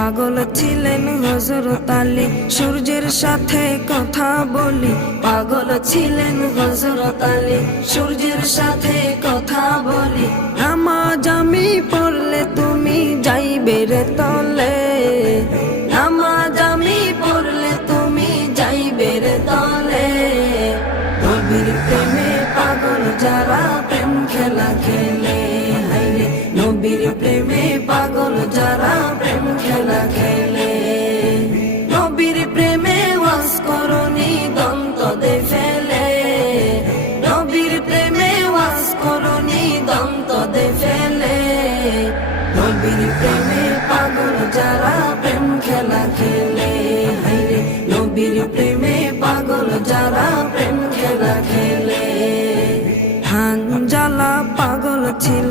পাগল ছিলেন হযরত আলী, সূর্যের সাথে কথা বলি। পাগল ছিলেন হযরত আলী, সূর্যের সাথে কথা বলি। নামাজ আমি পড়লে তুমি যাইবে রে তলে, নামাজ আমি পড়লে তুমি যাইবে রে তলে। নবীর প্রেমে পাগল যারা প্রেম খেলা খেলে, হায়রে নবীর প্রেমে পাগল যারা প্রেম খেলা খেলে। নবীর প্রেমে ওয়াজ করনি দন্ত দে ফেলে, নবীর প্রেমে ওয়াজ করনি দন্ত দে ফেলে। নবীর প্রেমে পাগল যারা প্রেম খেলা খেলে, হায়রে নবীর প্রেমে পাগল যারা প্রেম খেলা খেলে। হানজালা পাগল ছিল